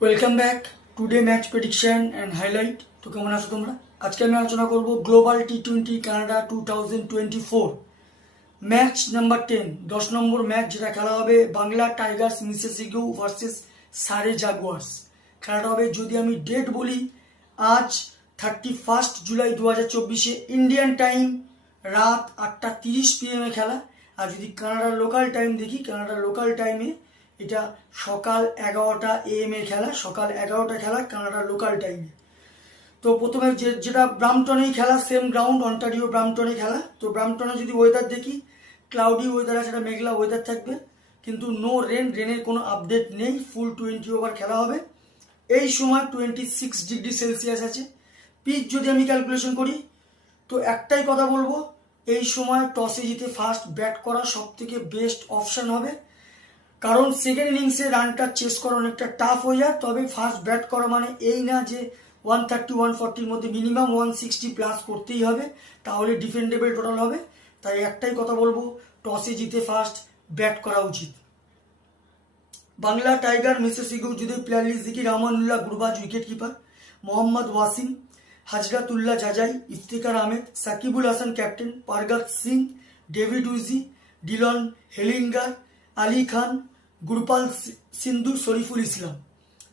Welcome back today match prediction and highlight. তো কেমন আছো তোমরা? আজকে আমি আলোচনা করব global T20 Canada 2024 match number 10, 10 নম্বর ম্যাচ, যেটা খেলা হবে বাংলা টাইগার্স মিসেসিগু ভার্সেস সারে জাগুয়ার্স। খেলাটা হবে, যদি আমি ডেট বলি, আজ 31 জুলাই 2024 ইন্ডিয়ান টাইম রাত 8:30 PM খেলা। আর যদি কানাডার লোকাল টাইম দেখি, কানাডার লোকাল টাইমে এটা সকাল 11টা AM খেলা, সকাল 11টা খেলা কানাডার লোকাল টাইমে। তো প্রথমে যেটা ব্রাম্পটনেই খেলা, সেম গ্রাউন্ড, অন্টারিও ব্রাম্পটনে খেলা। তো ব্রাম্পটনে যদি ওয়েদার দেখি, ক্লাউডি ওয়েদার আছে, মেঘলা ওয়েদার থাকবে, কিন্তু নো রেনের কোনো আপডেট নেই। ফুল 20 ওভার খেলা হবে। এই সময় 26°C আছে। পিচ যদি আমি ক্যালকুলেশন করি, তো একটাই কথা বলবো, এই সময় টসে জিতে ফার্স্ট ব্যাট করা সব থেকে বেস্ট অপশান হবে। কারণ সেকেন্ড ইনিংসে রানটা চেস করা অনেকটা টাফ হয়ে যায়। তবে ফার্স্ট ব্যাট করা মানে এই না যে 130-140-র মধ্যে মিনিমাম 160 প্লাস করতেই হবে, তাহলে ডিফেন্ডেবল টোটাল হবে। তাই একটাই কথা বলবো, টসে জিতে ফার্স্ট ব্যাট করা উচিত। বাংলা টাইগার মিসেসিগু যদি প্লেয়ার লিস্ট দেখি, Rahmanullah Gurbaz wicket keeper, Mohammad Waseem, Hazratullah Zazai, Iftikhar Ahmed, Shakibul Hasan captain, Pargat Singh, David Wiese, Dillon Heyliger, Ali Khan, Gurpal Sindhu, Shoriful Islam.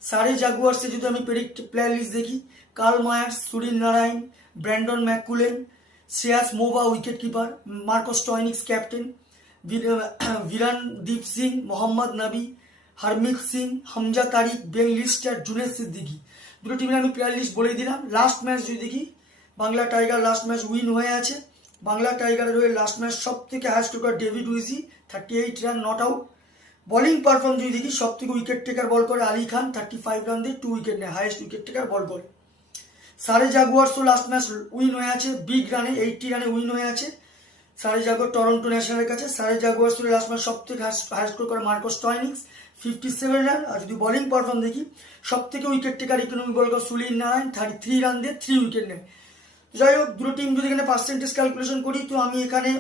Surrey জাগুয়ার্সে যদি আমি প্লেয়ার লিস্ট দেখি, Karl Mayers, Sunil Narine, Brandon McMullen, Shreyas Movva wicket keeper, Marcus Stoinis captain, Virandeep Singh, Mohammad Nabi, Harmeet Singh, Hamza Tariq, Ben Lister, Junaid Siddiqui. দুটো টিমের আমি প্লেয়ার লিস্ট বলেই দিলাম। লাস্ট ম্যাচ যদি দেখি, Bangla tiger last match win হয়ে আছে। বাংলা টাইগারের হয়ে লাস্ট ম্যাচ সব থেকে highest score David Wiese, 38 run, not out. Bowling perform যদি দেখি, সব থেকে উইকেট টেকার বল করে আলী খান, 35 রান দিয়ে 2 উইকেট নেয়, হাইয়েস্ট উইকেট টেকার বল করে। সারে জাগুয়ার্সও লাস্ট ম্যাচ উইন হয়ে আছে, বিগ রানে 80 রানে উইন হয়ে আছে সারে জাগুয়ার টরন্টো ন্যাশনালের কাছে। সারে জাগুয়ার্সের লাস্ট ম্যাচ সব থেকে হাইস্ট স্কোর করে মার্কস স্টয়নিক্স, 57 রান। আর যদি বোলিং পারফর্ম দেখি, সব থেকে উইকেট টেকার ইকোনমি বল করে সুনীল নারায়ণ, 33 রান দিয়ে 3 উইকেট নেয়। যাই হোক, দুটো টিম যদি এখানে পার্সেন্টেজ ক্যালকুলেশন করি, তো আমি এখানে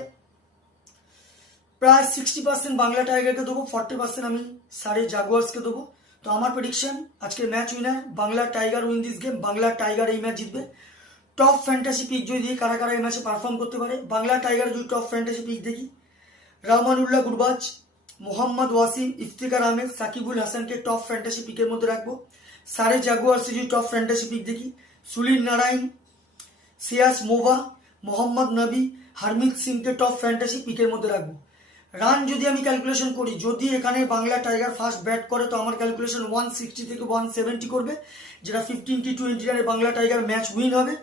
প্রায় 60% বাংলা টাইগারকে দেবো, 40% আমি সারে জাগুয়ার্সকে দেবো। তো আমার প্রেডিকশন, আজকের match winner Bangla tiger win this game. Bangla tiger এই ম্যাচ জিতবে। টপ ফ্যান্টাসি পিক যদি দিয়ে কারা কারা এই ম্যাচে পারফর্ম করতে পারে, বাংলা টাইগার যদি টপ ফ্যান্টাসি পিক দেখি, রাহমানুল্লাহ গুরবাজ, মোহাম্মদ ওয়াসিম, ইফতেখার আহমেদ, সাকিবুল হাসানকে টপ ফ্যান্টাসি পিকের মধ্যে রাখবো। সারে জাগুয়ার্সে যদি টপ ফ্যান্টাসি পিক দেখি, সুনীল নারায়ণ, শ্রেয়াস মোবা, মোহাম্মদ নবী, হারমিত সিংকে টপ ফ্যান্টাসি পিকের মধ্যে রাখবো। রান যদি আমি ক্যালকুলেশন করি, যদি এখানে বাংলা টাইগার ফার্স্ট ব্যাট করে, তো আমার ক্যালকুলেশন 160 থেকে 170 করবে, যেটা 15-20 রানে বাংলা টাইগার ম্যাচ উইন হবে।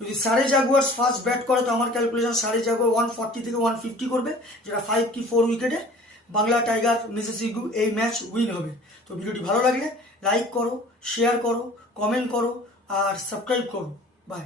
যদি সারে জাগুয়ার্স ফার্স্ট ব্যাট করে, তো আমার ক্যালকুলেশন সারে জাগুয়ার 140 থেকে 150 করবে, যেটা 5 কি 4 উইকেটে বাংলা টাইগার মিসেসিগু এই ম্যাচ উইন হবে। তো ভিডিওটি ভালো লাগলে লাইক করো, শেয়ার করো, কমেন্ট করো আর সাবস্ক্রাইব করো। বাই।